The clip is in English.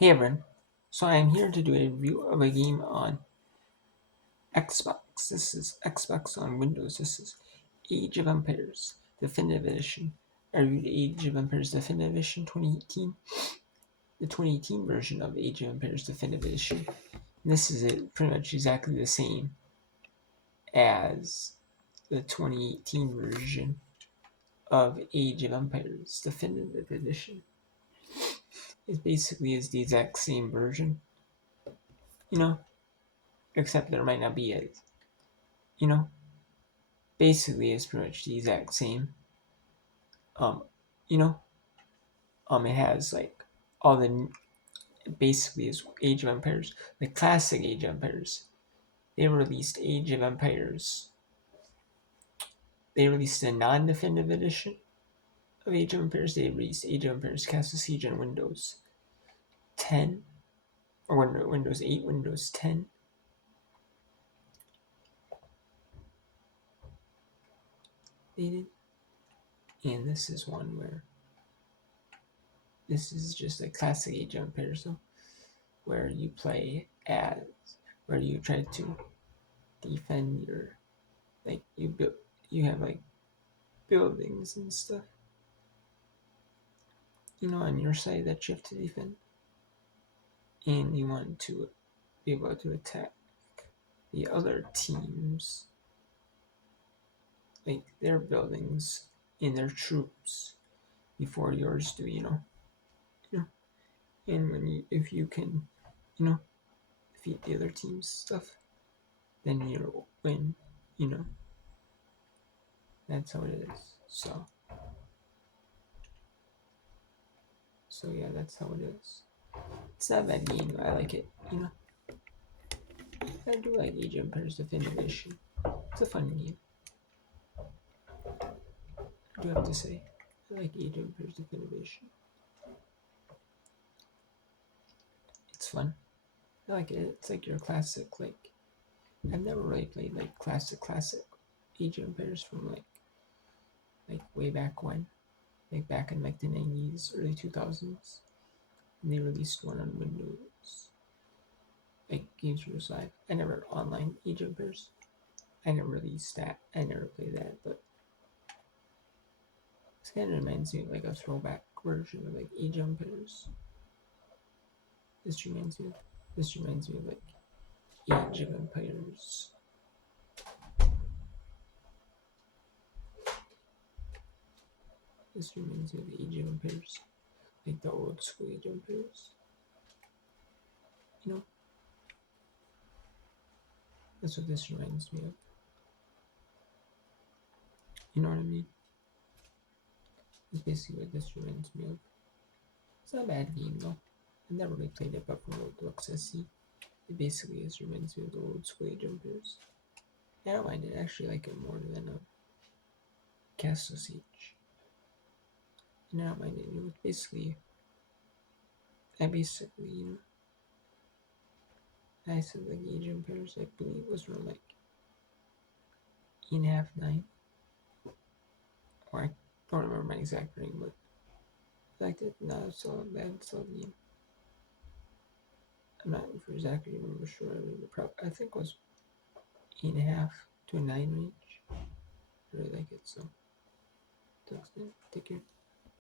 Hey everyone, so I am here to do a review of a game on Xbox. This is Xbox on Windows. This is Age of Empires Definitive Edition. I reviewed Age of Empires Definitive Edition 2018, the 2018 version of Age of Empires Definitive Edition. And this is pretty much exactly the same as the 2018 version of Age of Empires Definitive Edition. It basically is the exact same version, except there might not be you know, basically it's pretty much the exact same. Um, you know, it has like all the basically is Age of Empires, the classic Age of Empires. They released Age of Empires. They released a non-definitive edition of Age of Empires. They released Age of Empires Castle Siege on Windows 10 or Windows 8, Windows 10. They did, and this is one where this is just a classic Age of Empires, though, where you play as where you try to defend your you have like buildings and stuff on your side that you have to defend, and you want to be able to attack the other teams, like their buildings and their troops before yours do. You know and if you can you know defeat the other team's stuff, then you win. you know that's how it is. So yeah, that's how it is. It's not a bad game. I like it. I do like Age of Empires Definitive Edition. It's a fun game. I do have to say, I like Age of Empires Definitive Edition. It's fun. I like it. It's like your classic. I've never really played like classic Age of Empires from like way back when, like back in like the 90s, early 2000s. And they released one on Windows, like Games for Live. I never online Age of Empires. I never released that. I never played that, but this kind of reminds me of like a throwback version of like Age of Empires. This reminds me of like Age of Empires. This reminds me of Age of Empires, like the old school Age of Empires. You know, that's what this reminds me of. You know what I mean? It's basically what this reminds me of. It's not a bad game though. I've never really played it, but from what it looks I see, it basically is reminds me of the old school Age of Empires. I don't mind it. I actually like it more than Castle Siege. And I don't mind it. It's basically, I said like Age of Empires, I believe was around like 8.5, 9, or I don't remember my exact rating, but I liked it. Not so bad, so game. I'm not exactly remember sure. I think it was 8.5 to a 9 range. I really like it, so thanks, man. Take care.